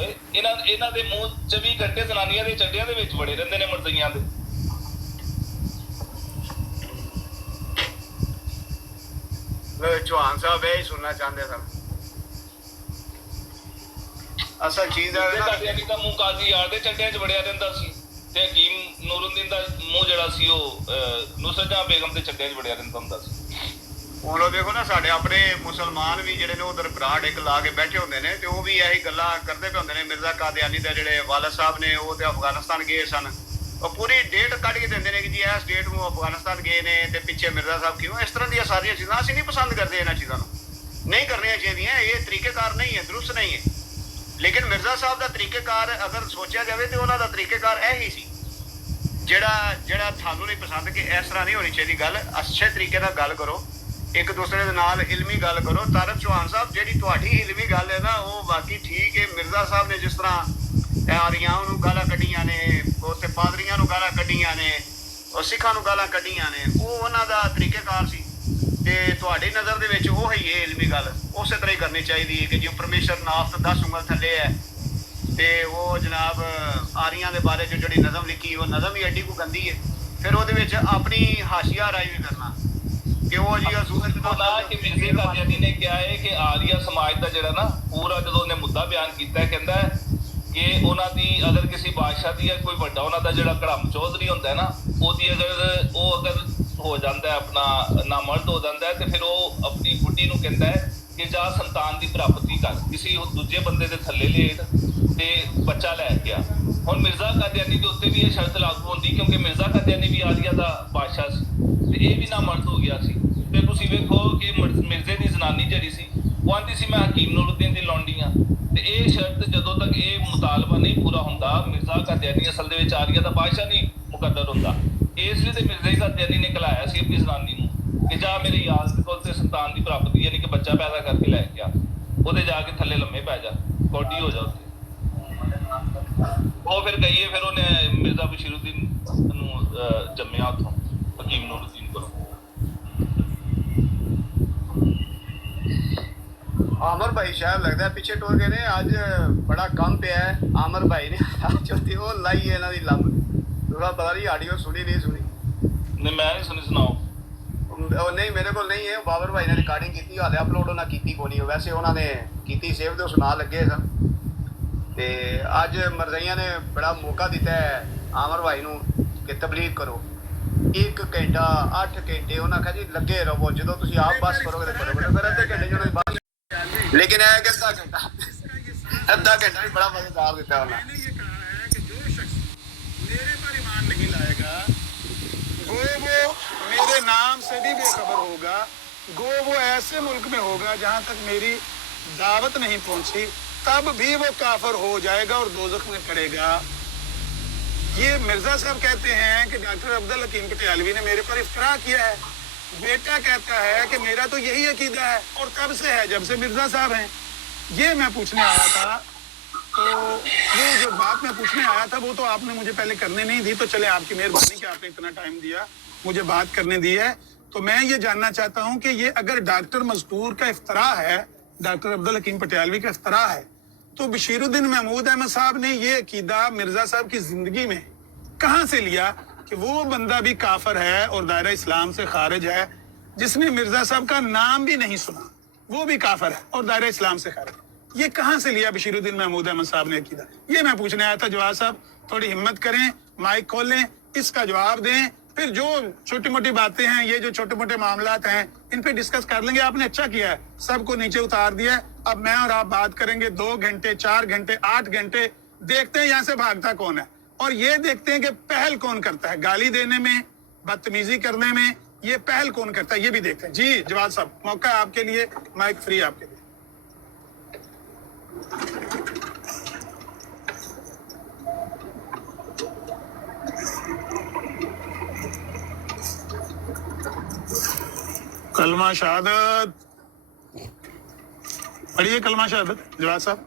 ਹੋਏ, ਇਹਨਾਂ ਦੇ ਮੂੰਹ 24 ਘੰਟੇ ਜ਼ਨਾਨੀਆਂ ਦੇ ਚੱਡਿਆਂ ਦੇ ਵਿੱਚ ਵੜੇ ਰਹਿੰਦੇ ਨੇ ਮਰਜ਼ਈਆਂ ਦੇ। चौहान साहब यही सुनना चाहते सर। असल चीज ਕਾਦੀਆਨੀ ਦਾ ਮੂੰਹ ਕਾਜ਼ੀ ਯਾਰ ਦੇ ਚੱਡਿਆਂ 'ਚ ਵੜਿਆ ਰਹਿੰਦਾ ਸੀ ਤੇ ਹਕੀਮ ਨੂਰੁद्दीन ਦਾ ਮੂੰਹ ਜਿਹੜਾ ਸੀ ਉਹ ਨੁਸਰਤ ਜਹਾਂ ਬੇਗਮ ਦੇ ਚੱਡਿਆਂ 'ਚ ਵੜਿਆ ਰਹਿੰਦਾ ਹੁੰਦਾ ਸੀ। ਹੁਣ ਉਹ ਦੇਖੋ ਨਾ ਸਾਡੇ ਆਪਣੇ ਮੁਸਲਮਾਨ ਵੀ ਜਿਹੜੇ ਨੇ ਉਧਰ ਬਰਾੜ ਇੱਕ ਲਾ ਕੇ ਬੈਠੇ ਹੁੰਦੇ ਨੇ ਤੇ ਉਹ ਵੀ ਇਹੀ ਗੱਲਾਂ ਕਰਦੇ ਪਏ ਹੁੰਦੇ ਨੇ। ਮਿਰਜ਼ਾ ਕਾਦੀਆਨੀ ਦੇ ਜਿਹੜੇ ਵਾਲਦ ਸਾਹਿਬ ਨੇ ਉਹ ਤੇ ਅਫਗਾਨਿਸਤਾਨ ਗਏ ਸਨ, ਉਹ ਪੂਰੀ ਡੇਟ ਕੱਢ ਕੇ ਦਿੰਦੇ ਨੇ ਕਿ ਜੀ ਇਸ ਡੇਟ ਨੂੰ ਅਫਗਾਨਿਸਤਾਨ ਗਏ ਨੇ ਤੇ ਪਿੱਛੇ ਮਿਰਜ਼ਾ ਸਾਹਿਬ ਕਿਉਂ। ਇਸ ਤਰ੍ਹਾਂ ਦੀਆਂ ਸਾਰੀਆਂ ਚੀਜ਼ਾਂ ਅਸੀਂ ਨਹੀਂ ਪਸੰਦ ਕਰਦੇ, ਇਹਨਾਂ ਚੀਜ਼ਾਂ ਨੂੰ ਨਹੀਂ ਕਰਨੀਆਂ ਚਾਹੀਦੀਆਂ। ਇਹ ਤਰੀਕੇਕਾਰ ਨਹੀਂ ਹੈ, ਦਰੁਸਤ ਨਹੀਂ ਹੈ। ਲੇਕਿਨ ਮਿਰਜ਼ਾ ਸਾਹਿਬ ਦਾ ਤਰੀਕੇਕਾਰ ਅਗਰ ਸੋਚਿਆ ਜਾਵੇ ਤੇ ਉਹਨਾਂ ਦਾ ਤਰੀਕੇਕਾਰ ਇਹੀ ਸੀ ਜਿਹੜਾ ਤੁਹਾਨੂੰ ਨਹੀਂ ਪਸੰਦ ਕਿ ਇਸ ਤਰ੍ਹਾਂ ਨਹੀਂ ਹੋਣੀ ਚਾਹੀਦੀ ਗੱਲ। ਅੱਛੇ ਤਰੀਕੇ ਨਾਲ ਗੱਲ ਕਰੋ, ਇੱਕ ਦੂਸਰੇ ਦੇ ਨਾਲ ਇਲਮੀ ਗੱਲ ਕਰੋ। ਤਾਰਿਕ ਚੌਹਾਨ ਸਾਹਿਬ ਜਿਹੜੀ ਤੁਹਾਡੀ ਇਲਮੀ ਗੱਲ ਹੈ ਨਾ ਉਹ ਬਾਕੀ ਠੀਕ ਹੈ। ਮਿਰਜ਼ਾ ਸਾਹਿਬ ਨੇ ਜਿਸ ਤਰ੍ਹਾਂ ਆਰੀਆਂ ਨੂੰ ਗਾਲਾਂ ਕੱਢੀਆਂ ਨੇ, ਉੱਥੇ ਪਾਦਰੀਆਂ ਨੂੰ ਗਾਲਾਂ ਕੱਢੀਆਂ ਨੇ, ਉਹ ਸਿੱਖਾਂ ਨੂੰ ਗਾਲਾਂ ਕੱਢੀਆਂ ਨੇ, ਉਹ ਉਹਨਾਂ ਦਾ ਤਰੀਕੇਕਾਰ ਸੀ ਤੇ ਤੁਹਾਡੀ ਨਜ਼ਰ ਦੇ ਵਿੱਚ ਉਹ ਹੀ ਹੈ ਇਲਮੀ ਗੱਲ। ਉਸੇ ਤਰ੍ਹਾਂ ਹੀ ਕਰਨੀ ਚਾਹੀਦੀ ਹੈ ਕਿ ਜੋ ਪਰਮੇਸ਼ਰ ਨਾਫਤ 10 ਉਂਗਲ ਥੱਲੇ ਹੈ ਤੇ ਉਹ ਜਨਾਬ ਆਰੀਆਂ ਦੇ ਬਾਰੇ ਜੋ ਜਿਹੜੀ ਨਜ਼ਮ ਲਿਖੀ ਉਹ ਨਜ਼ਮ ਹੀ ਐਡੀ ਕੋ ਗੰਦੀ ਹੈ। ਫਿਰ ਉਹਦੇ ਵਿੱਚ ਆਪਣੀ ਹਾਸ਼ੀਆ ਰਾਈ ਵੀ ਕਰਨਾ ਕਿ ਉਹ ਜੀ ਸੂਰਤ ਦਾ ਕਿ ਮਿਰਜ਼ੇ ਕਾਦੀਆਨੀ ਨੇ ਕਿਹਾ ਹੈ ਕਿ ਆਰੀਆ ਸਮਾਜ ਦਾ ਜਿਹੜਾ ਨਾ ਪੂਰਾ ਜਦੋਂ ਉਹਨੇ ਮੁੱਦਾ ਬਿਆਨ ਕੀਤਾ ਕਹਿੰਦਾ ਹੈ ਕਿ ਉਹਨਾਂ ਦੀ ਅਗਰ ਕਿਸੇ ਬਾਦਸ਼ਾਹ ਦੀ ਜਾਂ ਕੋਈ ਵੱਡਾ ਉਹਨਾਂ ਦਾ ਜਿਹੜਾ ਕੜਮ ਚੌਧਰੀ ਹੁੰਦਾ ਨਾ ਉਹਦੀ ਅਗਰ ਹੋ ਜਾਂਦਾ ਆਪਣਾ ਨਾਮਰਦ ਹੋ ਜਾਂਦਾ ਤੇ ਫਿਰ ਉਹ ਆਪਣੀ ਬੁੱਢੀ ਨੂੰ ਕਹਿੰਦਾ ਹੈ ਕਿ ਜਾ ਸੰਤਾਨ ਦੀ ਪ੍ਰਾਪਤੀ ਕਰ, ਕਿਸੇ ਦੂਜੇ ਬੰਦੇ ਦੇ ਥੱਲੇ ਲੇਟ ਤੇ ਬੱਚਾ ਲੈ ਕੇ ਆ। ਹੁਣ ਮਿਰਜ਼ਾ ਕਾਦੀਆਨੀ ਦੇ ਉੱਤੇ ਵੀ ਇਹ ਸ਼ਰਤ ਲਾਗੂ ਹੁੰਦੀ ਕਿਉਂਕਿ ਮਿਰਜ਼ਾ ਕਾਦੀਆਨੀ ਵੀ ਆਰੀਆ ਦਾ ਬਾਦਸ਼ਾਹ ਸੀ ਤੇ ਇਹ ਵੀ ਨਾਮਰਦ ਹੋ ਗਿਆ ਸੀ। ਤੇ ਤੁਸੀਂ ਵੇਖੋ ਕਿ ਮਿਰਜ਼ੇ ਦੀ ਜ਼ਨਾਨੀ ਜਿਹੜੀ ਸੀ ਉਹ ਆਂਦੀ ਸੀ ਮੈਂ ਹਕੀਮ ਨੂਰੁद्दीन ਦੀ ਲੌਂਡੀ ਆ ਤੇ ਇਹ ਸ਼ਰਤ ਜਦੋਂ ਤੱਕ ਇਹ ਮੁਤਾਲਬਾ ਨਹੀਂ ਪੂਰਾ ਹੁੰਦਾ ਮਿਰਜ਼ਾ ਕਾਦੀਆਨੀ ਅਸਲ ਦੇ ਵਿੱਚ ਆਰੀਆ ਦਾ ਬਾਦਸ਼ਾਹ ਨਹੀਂ ਮੁਕੱਦਰ ਹੁੰਦਾ। ਇਸ ਲਈ ਤੇ ਮਿਰਜ਼ਾ ਕਾਦੀਆਨੀ ਨੇ ਕਲਾਇਆ ਸੀ ਆਪਣੀ ਜ਼ਨਾਨੀ ਨੂੰ ਕਿ ਜਾ ਮੇਰੀ ਯਾਦ ਦੇ ਕੋਲ ਤੇ ਸੰਤਾਨ ਦੀ ਪ੍ਰਾਪਤੀ ਯਾਨੀ ਕਿ ਬੱਚਾ ਪੈਦਾ ਕਰਕੇ ਲੈ ਕੇ ਆ, ਉਹਦੇ ਜਾ ਕੇ ਥੱਲੇ ਲੰਮੇ ਪੈ ਜਾ, ਕੋਡੀ ਹੋ ਜਾ ਉੱਥੇ। ਉਹ ਫਿਰ ਗਈ ਹੈ, ਫਿਰ ਉਹਨੇ ਮਿਰਜ਼ਾ ਬਸ਼ੀਰੁद्दीन ਨੂੰ ਜੰਮਿਆ ਉੱਥੋਂ ਹਕੀਮ ਨੂਰੁद्दीन ਕੋਲੋਂ। आमिर भाई शायद लगता है पिछे टुर गए ने, अज बड़ा कम पिया है। आमिर भाई ने चौथी वो लाई है इन्हों की लंब, थोड़ा पता नहीं ऑडियो सुनी नहीं सुनी नहीं मैं नहीं सुनी, सुनाओ। नहीं मेरे को नहीं है, बाबर भाई ने रिकॉर्डिंग की हाले अपलोड उन्हें की कोई नहीं, वैसे उन्होंने की सेव तो सुना लगे सन। तो अज मरज़इया ने बड़ा मौका दिता है आमिर भाई को कि तबलीग करो। 1 घंटा 8 घंटे उन्हें कहा जी लगे रहो, जो तुम आप बस करोगे तो करोगे, फिर अद्धे घंटे जो बस। लेकिन है कि अद्धा घंटा भी बड़ा मजेदार देता है। मैंने ये कहा है कि जो शख्स मेरे पर ईमान नहीं लाएगा वो मेरे नाम से भी बेखबर होगा, वो ऐसे मुल्क में होगा जहाँ तक मेरी दावत नहीं पहुँची, तब भी वो काफिर हो जाएगा और दोज़ख में पड़ेगा। ये मिर्जा साहब कहते हैं कि डॉक्टर अब्दुल हकीम पटियालवी ने मेरे पर इफ्तरा किया है। बेटा कहता है कि मेरा तो यही अकीदा है और कब से है, जब से मिर्जा साहब हैं। ये मैं पूछने आया था, तो वो जो बात मैं पूछने आया था वो तो आपने मुझे पहले करने नहीं दी, तो चले आपकी मेहरबानी कि आपने इतना टाइम दिया मुझे बात करने दी है। तो मैं ये जानना चाहता हूँ कि ये अगर डॉक्टर मजदूर का इफ्तरा है, डॉक्टर अब्दुल हकीम पटियालवी का इफ्तरा है, तो बशीरुद्दीन महमूद अहमद साहब ने ये अकीदा मिर्जा साहब की जिंदगी में कहाँ से लिया कि वो बंदा भी काफिर है और दायरा इस्लाम से खारिज है, जिसने मिर्जा साहब का नाम भी नहीं सुना वो भी काफिर है और दायरा इस्लाम से खारिज। ये कहाँ से लिया बशीरुद्दीन महमूद अहमद साहब ने अकीदा? ये मैं पूछने आया था। जवाब साहब थोड़ी हिम्मत करें, माइक खोलें, इसका जवाब दें, फिर जो छोटी मोटी बातें हैं, ये जो छोटे मोटे मामलात हैं, इन पे डिस्कस कर लेंगे। आपने अच्छा किया है, सबको नीचे उतार दिया है। अब मैं और आप बात करेंगे 2 घंटे 4 घंटे 8 घंटे, देखते हैं यहाँ से भागता कौन है और ये देखते हैं कि पहल कौन करता है, गाली देने में, बदतमीजी करने में, ये पहल कौन करता है ये भी देखते हैं। जी जवाब साहब मौका आपके लिए, माइक फ्री आपके लिए। कलमा शहादत पढ़िए, कलमा शहादत जवाब साहब।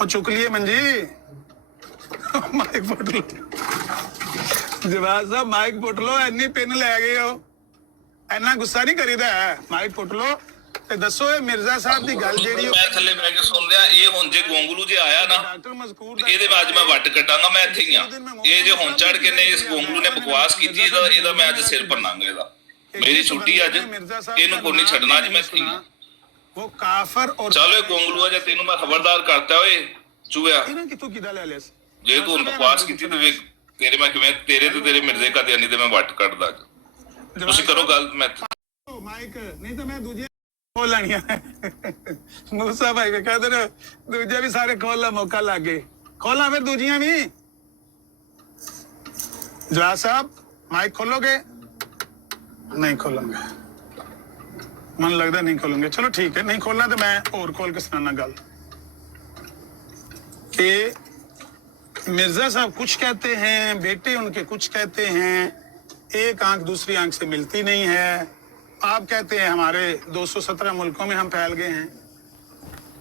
और चुक लिए मंजी माइक पुट लो जवाब साहब, माइक पुट लो, इन्नी पिन लै गए हो, इन्ना गुस्सा नहीं करीदा है, माइक पुट लो। ਤੇ ਦੱਸੋ ਇਹ ਮਿਰਜ਼ਾ ਸਾਹਿਬ ਦੀ ਗੱਲ ਜਿਹੜੀ ਮੈਂ ਥੱਲੇ ਬਹਿ ਕੇ ਸੁਣ ਰਿਹਾ, ਇਹ ਹੁਣ ਜੇ ਗੋਂਗਲੂ ਜੇ ਆਇਆ ਨਾ ਡਾਕਟਰ ਮਜ਼ਕੂਰ ਇਹਦੇ ਬਾਅਦ ਮੈਂ ਵੱਟ ਕੱਟਾਂਗਾ, ਮੈਂ ਇੱਥੇ ਹੀ ਆ। ਇਹ ਜੇ ਹੁਣ ਚੜ ਕੇ ਨੇ ਇਸ ਗੋਂਗਲੂ ਨੇ ਬਕਵਾਸ ਕੀਤੀ, ਇਹਦਾ ਮੈਂ ਅੱਜ ਸਿਰ ਭੰਨਾਂਗਾ ਇਹਦਾ। ਮੇਰੀ ਛੁੱਟੀ ਅੱਜ, ਇਹਨੂੰ ਕੋਈ ਨਹੀਂ ਛੱਡਣਾ ਅੱਜ, ਮੈਂ ਇੱਥੇ ਹੀ ਆ। ਉਹ ਕਾਫਰ ਔਰ ਚਲੋ ਇਹ ਗੋਂਗਲੂ ਜੇ ਤੈਨੂੰ ਮੈਂ ਖਬਰਦਾਰ ਕਰਤਾ ਓਏ ਚੂਹਿਆ, ਇਹਨਾਂ ਕਿਥੋਂ ਕਿਦਾ ਲੈ ਲਿਆ ਸੀ ਜੇ ਤੂੰ ਬਕਵਾਸ ਕੀਤੀ ਤੇ ਵੇਖ ਤੇਰੇ ਮੈਂ ਕਿਵੇਂ ਤੇਰੇ ਤੇ ਤੇਰੇ ਮਿਰਜ਼ੇ ਕਾਦੀਆਨੀ ਤੇ ਮੈਂ ਵੱਟ ਕੱਟਦਾ। ਤੁਸੀਂ ਕਰੋ ਗੱਲ, ਮੈਂ ਮਾਈਕ ਨਹੀਂ ਤਾਂ ਮੈਂ ਦੂਜੇ ਖੋਲ ਲੈਣੀਆਂ। ਮੂਸਾ ਭਾਈ ਵੀ ਕਹਿੰਦੇ ਨੇ ਦੂਜੇ ਵੀ ਸਾਰੇ ਖੋਲ ਲਾ, ਮੌਕਾ ਲੱਗ ਗਏ, ਖੋਲਾਂ ਫਿਰ ਦੂਜੀਆਂ ਵੀ। ਜਵਾਬ ਸਾਹਿਬ ਮਾਈਕ ਖੋਲੋਗੇ? ਨਹੀਂ ਖੋਲਾਂਗੇ, मन लगता नहीं खोलेंगे। चलो ठीक है, नहीं खोलना तो मैं और खोल के सुनाना गल कि मिर्जा साहब कुछ कहते हैं, बेटे उनके कुछ कहते हैं, एक आंख दूसरी आंख से मिलती नहीं है। आप कहते हैं हमारे 217 मुल्कों में हम फैल गए हैं।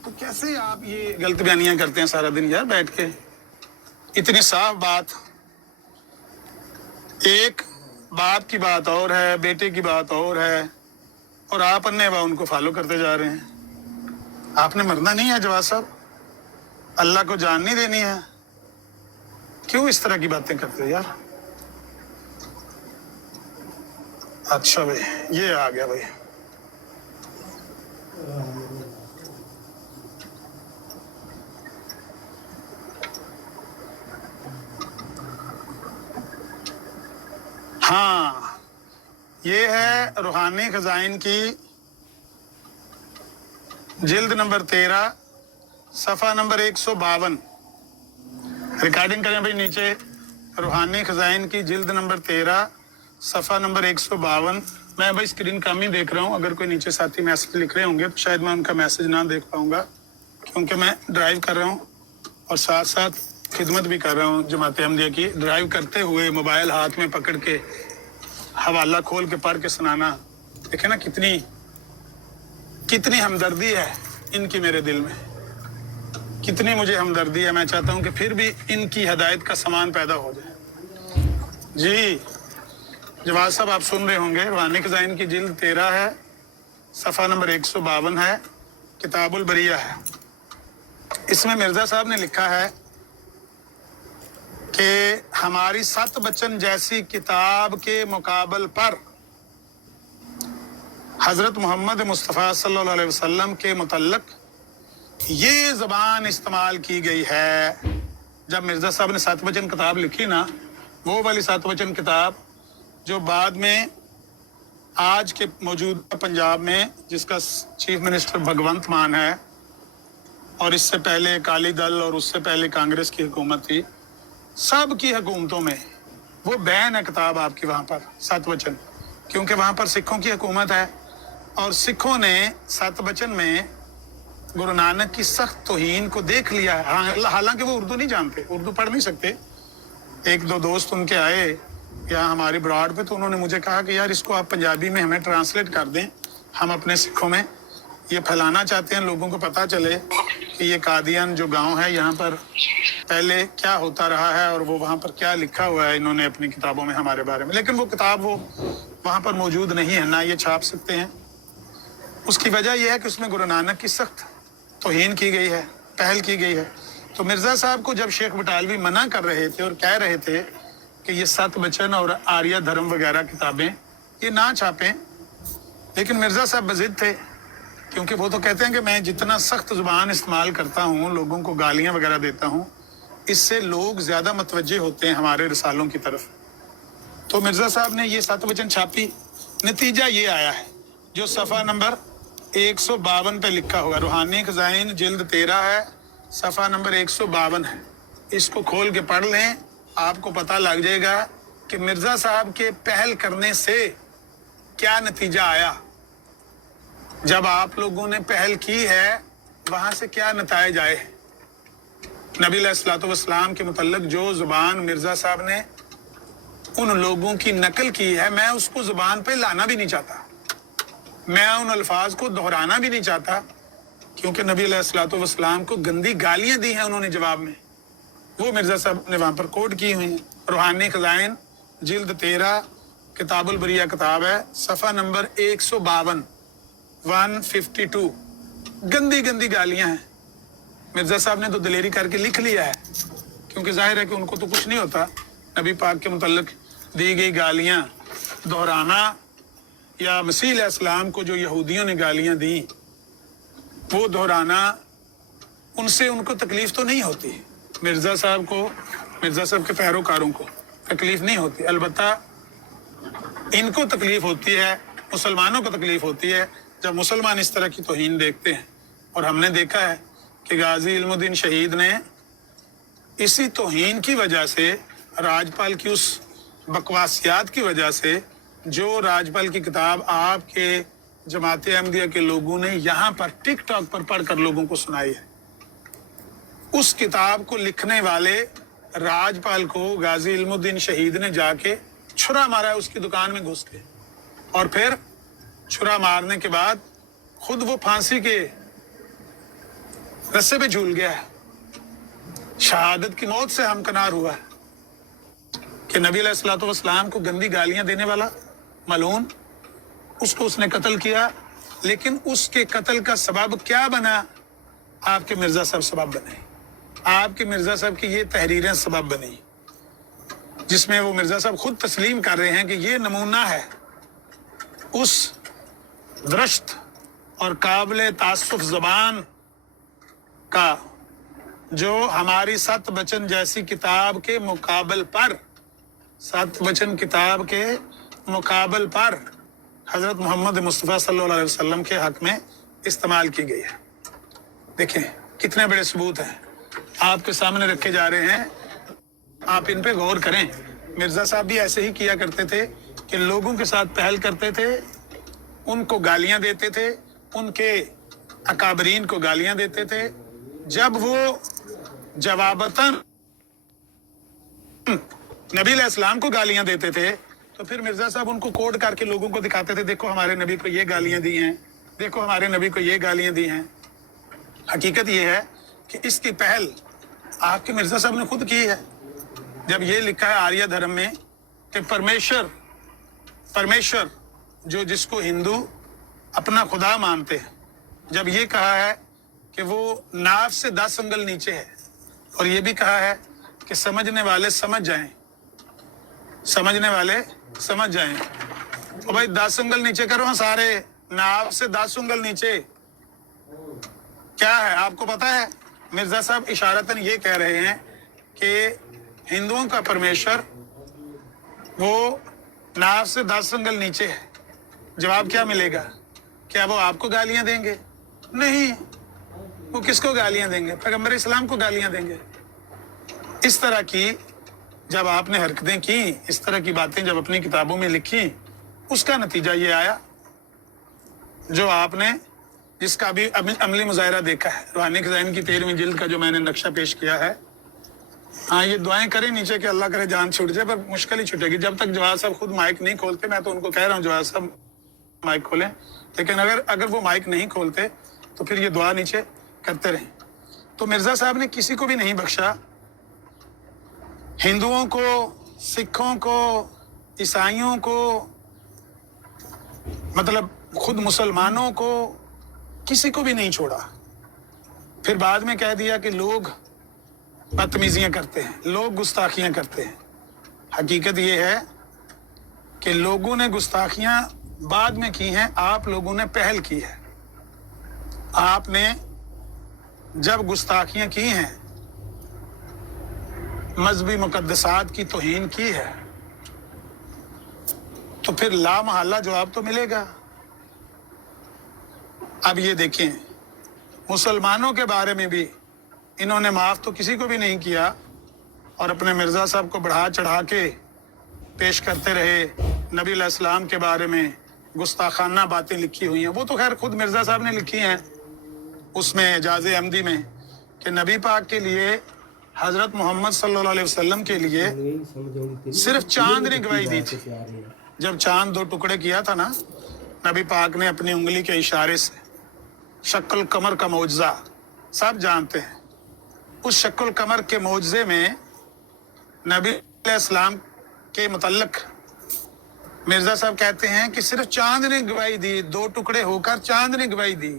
तो कैसे आप ये गलत बयानियां करते हैं सारा दिन यार बैठ के? इतनी साफ बात, एक बाप की बात और है, बेटे की बात और है, और आप अन्य व उनको फॉलो करते जा रहे हैं। आपने मरना नहीं है जवाब साहब, अल्लाह को जान नहीं देनी है, क्यों इस तरह की बातें करते हो यार? अच्छा भाई ये आ गया भाई, हाँ ये है रूहानी खजाइन की जिल्द नंबर 13 सफ़ा नंबर 152। रिकॉर्डिंग करें भाई नीचे, रूहानी खजाइन की जिल्द नंबर 13 सफ़ा नंबर 152। मैं भाई स्क्रीन कम ही देख रहा हूँ, अगर कोई नीचे साथी मैसेज लिख रहे होंगे तो शायद मैं उनका मैसेज ना देख पाऊँगा, क्योंकि मैं ड्राइव कर रहा हूँ और साथ साथ खिदमत भी कर रहा हूँ जमात अहमदिया की। ड्राइव करते हुए मोबाइल हाथ में पकड़ के हवाला खोल के पढ़ के सुनाना, देखे ना कितनी कितनी हमदर्दी है इनकी मेरे दिल में, कितनी मुझे हमदर्दी है। मैं चाहता हूं कि फिर भी इनकी हिदायत का सामान पैदा हो जाए। जी जवाब साहब आप सुन रहे होंगे, रूहानी खजाइन की जिल्द 13 है, सफ़ा नंबर 152 है, किताबुल बरिया है। इसमें मिर्जा साहब ने लिखा है कि हमारी 7 बचन जैसी किताब के मुकाबल पर हजरत मोहम्मद मुस्तफ़ा सल्लल्लाहु अलैहि वसल्लम के मुतल्लक ये ज़बान इस्तेमाल की गई है। जब मिर्ज़ा साहब ने 7 वचन किताब लिखी ना, वो वाली 7 वचन किताब जो बाद में आज के मौजूदा पंजाब में जिसका चीफ मिनिस्टर भगवंत मान है, और इससे पहले अकाली दल और उससे पहले कांग्रेस की हुकूमत थी, सब की हुकूमतों में वो बैन है किताब आपकी वहाँ पर 7 वचन, क्योंकि वहाँ पर सिखों की हुकूमत है और सिखों ने 7 वचन में गुरु नानक की सख्त तौहीन को देख लिया है। हालांकि वो उर्दू नहीं जानते, उर्दू पढ़ नहीं सकते। 1-2 दोस्त उनके आए यहाँ हमारी ब्रॉड पे, तो उन्होंने मुझे कहा कि यार इसको आप पंजाबी में हमें ट्रांसलेट कर दें, हम अपने सिखों में ये फैलाना चाहते हैं, लोगों को पता चले कि ये कादियान जो गांव है यहाँ पर पहले क्या होता रहा है और वो वहाँ पर क्या लिखा हुआ है इन्होंने अपनी किताबों में हमारे बारे में। लेकिन वो किताब वो वहाँ पर मौजूद नहीं है, ना ये छाप सकते हैं। उसकी वजह यह है कि उसमें गुरु नानक की सख्त तौहीन की गई है, पहल की गई है। तो मिर्ज़ा साहब को जब शेख बटालवी मना कर रहे थे और कह रहे थे कि ये 7 वचन और आर्य धर्म वगैरह किताबें ये ना छापें, लेकिन मिर्ज़ा साहब बज़िद थे, क्योंकि वो तो कहते हैं कि मैं जितना सख्त ज़ुबान इस्तेमाल करता हूँ, लोगों को गालियाँ वगैरह देता हूँ, इससे लोग ज़्यादा मतवज्जे होते हैं हमारे रिसालों की तरफ। तो मिर्ज़ा साहब ने ये 7 वचन छापी, नतीजा ये आया है जो सफ़ा नंबर 152 पे लिखा होगा। रूहानी खजाइन जिल्द 13 है, सफ़ा नंबर 152 है। इसको खोल के पढ़ लें, आपको पता लग जाएगा कि मिर्ज़ा साहब के पहल करने से क्या नतीजा आया। जब आप लोगों ने पहल की है वहाँ से क्या नताइज आए। नबी अलैहिस्सलाम के मुतल्लिक जो ज़ुबान मिर्ज़ा साहब ने उन लोगों की नकल की है, मैं उसको ज़ुबान पे लाना भी नहीं चाहता, मैं उन अल्फाज को दोहराना भी नहीं चाहता, क्योंकि नबी अलैहिस्सलाम को गंदी गालियां दी हैं उन्होंने जवाब में, वो मिर्ज़ा साहब ने वहाँ पर कोड की हुई हैं। रूहानी खजाइन जिल्द 13 किताबुल बरिया किताब है, सफ़ा नंबर 152, 152 गंदी गंदी गालियां हैं। मिर्जा साहब ने तो दिलेरी करके लिख लिया है, क्योंकि जाहिर है कि उनको तो कुछ नहीं होता। नबी पाक के मुतल्लिक दी गई गालियां दोहराना, या मसीह अलैहिस्सलाम को जो यहूदियों ने गालियां दी वो दोहराना, उनसे उनको तकलीफ तो नहीं होती। मिर्जा साहब को, मिर्जा साहब के पैरोकारों को तकलीफ नहीं होती, अलबत्ता इनको तकलीफ होती है, मुसलमानों को तकलीफ होती है जब मुसलमान इस तरह की तौहीन देखते हैं। और हमने देखा है कि गाजी इल्मुद्दीन शहीद ने इसी तौहीन की वजह से, राजपाल की उस बकवासियात की वजह से, जो राजपाल की किताब आपके जमात अहमदिया के लोगों ने यहाँ पर टिकटॉक पर पढ़कर लोगों को सुनाई है, उस किताब को लिखने वाले राजपाल को गाजी इल्मुद्दीन शहीद ने जाके छुरा मारा है उसकी दुकान में घुस के, और फिर छुरा मारने के बाद खुद वो फांसी के रस्से पे झूल गया है, शहादत की मौत से हमकनार हुआ है कि नबी अलैहिस्सलातु वस्सलाम को गंदी गालियां देने वाला मलून, उसको उसने कत्ल किया। लेकिन उसके कत्ल का सबब क्या बना? आपके मिर्जा साहब सबब बने, आपके मिर्जा साहब की ये तहरीरें सबब बनी, जिसमें वो मिर्जा साहब खुद तस्लीम कर रहे हैं कि ये नमूना है उस दरश्त और काबिल तासुफ ज़बान का जो हमारी सत बचन जैसी किताब के मुकाबल पर, सत बचन किताब के मुकाबल पर हज़रत मोहम्मद मुस्तफ़ा सल्लल्लाहु अलैहि वसल्लम के हक में इस्तेमाल की गई है। देखें कितने बड़े सबूत हैं आपके सामने रखे जा रहे हैं, आप इन पे गौर करें। मिर्जा साहब भी ऐसे ही किया करते थे कि लोगों के साथ पहल करते थे, उनको गालियां देते थे, उनके अकाबरीन को गालियां देते थे। जब वो जवाबतन नबी अलैहिस्सलाम को गालियां देते थे तो फिर मिर्जा साहब उनको कोड करके लोगों को दिखाते थे, देखो हमारे नबी को ये गालियां दी हैं, देखो हमारे नबी को ये गालियां दी हैं। हकीकत ये है कि इसकी पहल आपके मिर्जा साहब ने खुद की है। जब ये लिखा है आर्य धर्म में कि परमेश्वर जो जिसको हिंदू अपना खुदा मानते हैं, जब ये कहा है कि वो नाव से 10 अंगल नीचे है, और ये भी कहा है कि समझने वाले समझ जाएं, समझने वाले समझ जाएं। तो भाई 10 अंगल नीचे करो, हाँ सारे नाव से 10 अंगल नीचे क्या है आपको पता है? मिर्जा साहब इशारतन ये कह रहे हैं कि हिंदुओं का परमेश्वर वो नाव से 10 अंगल नीचे है। जवाब क्या मिलेगा? क्या वो आपको गालियां देंगे? नहीं, वो किसको गालियां देंगे? पैगंबर इस्लाम को गालियां देंगे। इस तरह की जब आपने हरकतें की, इस तरह की बातें जब अपनी किताबों में लिखी, उसका नतीजा ये आया जो आपने, जिसका भी अमली मुजाहिरा देखा है। रूहानी खज़ाइन की 13वीं जिल्द का जो मैंने नक्शा पेश किया है, हाँ ये दुआएं करें नीचे कि अल्लाह करे जान छूट जाए, पर मुश्किल ही छूटेगी जब तक जवाब साहब खुद माइक नहीं खोलते। मैं तो उनको कह रहा हूँ जवाब साहब माइक खोलें, लेकिन अगर वो माइक नहीं खोलते तो फिर ये दुआ नीचे करते रहें। तो मिर्जा साहब ने किसी को भी नहीं बख्शा, हिंदुओं को, सिखों को, ईसाइयों को, मतलब खुद मुसलमानों को, किसी को भी नहीं छोड़ा। फिर बाद में कह दिया कि लोग बदतमीजियां करते हैं, लोग गुस्ताखियां करते हैं। हकीकत ये है कि लोगों ने गुस्ताखियां बाद में की हैं, आप लोगों ने पहल की है। आपने जब गुस्ताखियां की हैं, मजहबी मुकद्दसात की तौहीन की है, तो फिर लामहल्ला जवाब तो मिलेगा। अब ये देखें, मुसलमानों के बारे में भी इन्होंने माफ़ तो किसी को भी नहीं किया, और अपने मिर्ज़ा साहब को बढ़ा चढ़ा के पेश करते रहे। नबी अलैहिस्सलाम के बारे में गुस्ताखाना बातें लिखी हुई हैं, वो तो खैर खुद मिर्ज़ा साहब ने लिखी हैं उसमें एजाज़ अहमदी में, कि नबी पाक के लिए, हज़रत मोहम्मद सल्लल्लाहु अलैहि वसल्लम के लिए सिर्फ चांद ने गवाही दी थी। जब चांद 2 टुकड़े किया था ना, नबी पाक ने अपनी उंगली के इशारे से, शक्ल कमर का मौजज़ा सब जानते हैं, उस शक्ल कमर के मौजज़े में नबी अलैहिस्सलाम के मुतल्लिक़ मिर्जा साहब कहते हैं कि सिर्फ चांद ने गवाही दी, 2 टुकड़े होकर चांद ने गवाही दी।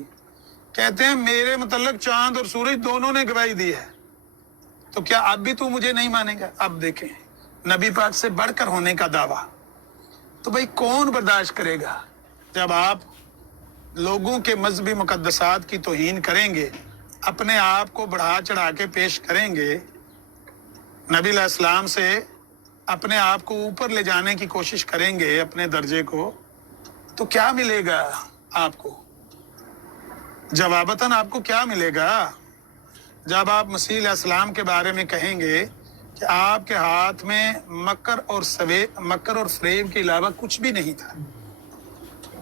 कहते हैं मेरे मतलब चांद और सूरज दोनों ने गवाही दी है, तो क्या अब भी तू मुझे नहीं मानेगा? अब देखें, नबी पाक से बढ़कर होने का दावा, तो भाई कौन बर्दाश्त करेगा जब आप लोगों के मजहबी मुकद्दसात की तौहीन करेंगे, अपने आप को बढ़ा चढ़ा के पेश करेंगे, नबी अलैहिस्सलाम से अपने आप को ऊपर ले जाने की कोशिश करेंगे अपने दर्जे को, तो क्या मिलेगा आपको? जवाबतन आपको क्या मिलेगा जब आप मसीह अलैहिस्सलाम के बारे में कहेंगे कि आपके हाथ में मकर और फरेब के अलावा कुछ भी नहीं था।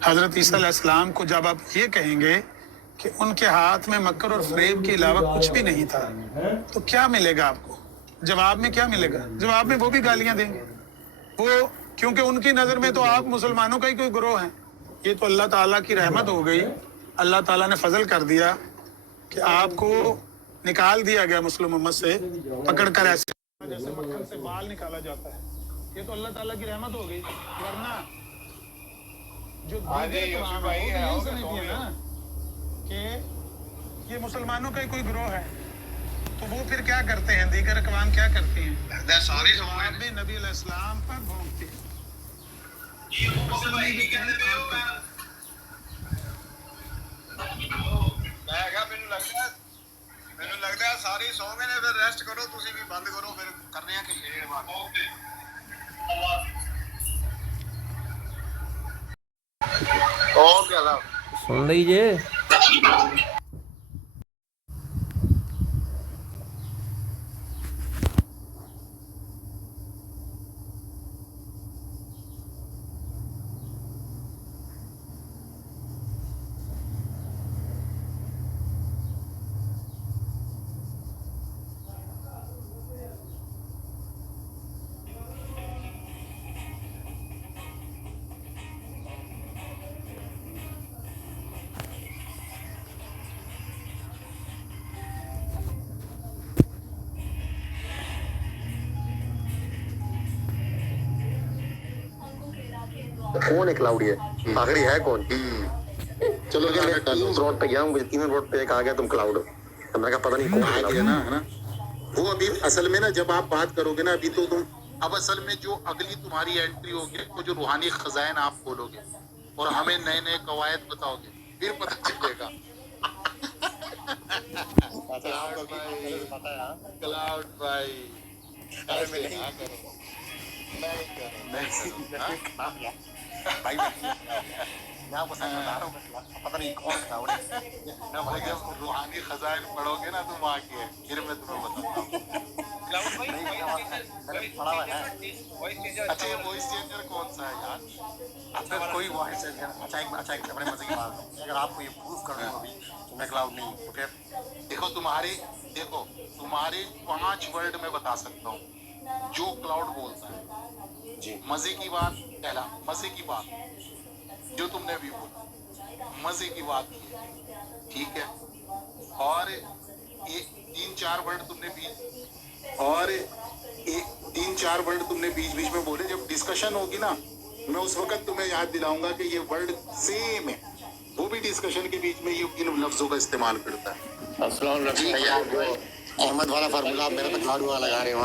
हजरत ईसा अलैहिस्सलाम को जब आप ये कहेंगे कि उनके हाथ में मकर और फरेब के अलावा कुछ भी नहीं था, तो क्या मिलेगा आपको? जवाब में क्या मिलेगा? जवाब में वो भी गालियां देंगे, वो क्योंकि उनकी नज़र में तो आप मुसलमानों का ही कोई ग्रोह है। ये तो अल्लाह ताला की रहमत हो गई, अल्लाह ताला ने फजल कर दिया कि आपको निकाल दिया गया मुस्लिम उम्मत से पकड़ कर, ऐसे जैसे मक्खन से बाल निकाला जाता है। ये तो अल्लाह ताला की रहमत हो गई, वरना जो समझती है ना कि ये मुसलमानों का ही कोई ग्रोह है, तो वो फिर क्या करते हैं? दीगर अक़वाम क्या करती हैं? भी नबी अलैहिस्सलाम पर भोंकते हैं। ਮੈਨੂੰ ਲੱਗਦਾ ਸਾਰੇ ਸੌਂ ਗਏ ਨੇ, ਫਿਰ ਰੈਸਟ ਕਰੋ, ਤੁਸੀਂ ਵੀ ਬੰਦ ਕਰੋ, ਫਿਰ ਕਰਨੇ ਆ ਕਿ ਡੇਢ ਬਾਅਦ। ਓਕੇ ਅੱਲਾ सुन लीजिए। कौन है क्लाउडी है? आखिरी है कौन? चलो मैं 3 रोड पे गया हूँ, मुझे 3 रोड पे एक आ गया तुम क्लाउड, तो मैंने कहा पता नहीं कौन आ गया ना, है ना? वो अभी असल में ना जब आप बात करोगे ना, अभी तो तुम अब असल में जो अगली तुम्हारी एंट्री होगी वो जो रूहानी खजाइन आप खोलोगे और हमें नए नए कवायद बताओगे, फिर पता चलेगा। क्लाउड भाई भाई मैं आपको सच बता रहा हूँ, पता नहीं कौन क्लाउड है। जब रूहानी खजाइन पढ़ोगे ना तुम आके, फिर मैं तुम्हें बताता हूँ। अच्छा ये वॉइस चेंजर कौन सा है यार? अगर कोई वॉइस अच्छा एक अपने मजे की बात है, अगर आपको ये प्रूफ कर दूँ अभी तो मैं क्लाउड नहीं हूँ, तो फिर देखो तुम्हारे 5 वर्ड में बता सकता हूँ जो क्लाउड बोलता है जी। मजे की बात, पहला मजे की बात जो तुमने भी बोला, मजे की बात की है, ठीक है। और ये 3-4 वर्ड तुमने बीच बीच में बोले। जब डिस्कशन होगी ना, मैं उस वक्त तुम्हें याद दिलाऊंगा कि ये वर्ड सेम है, वो भी डिस्कशन के बीच में ये इन लफ्जों का इस्तेमाल करता है। अहमद वाला फार्मूला आप मेरे पे क्लाउड वाला लगा रहे हो?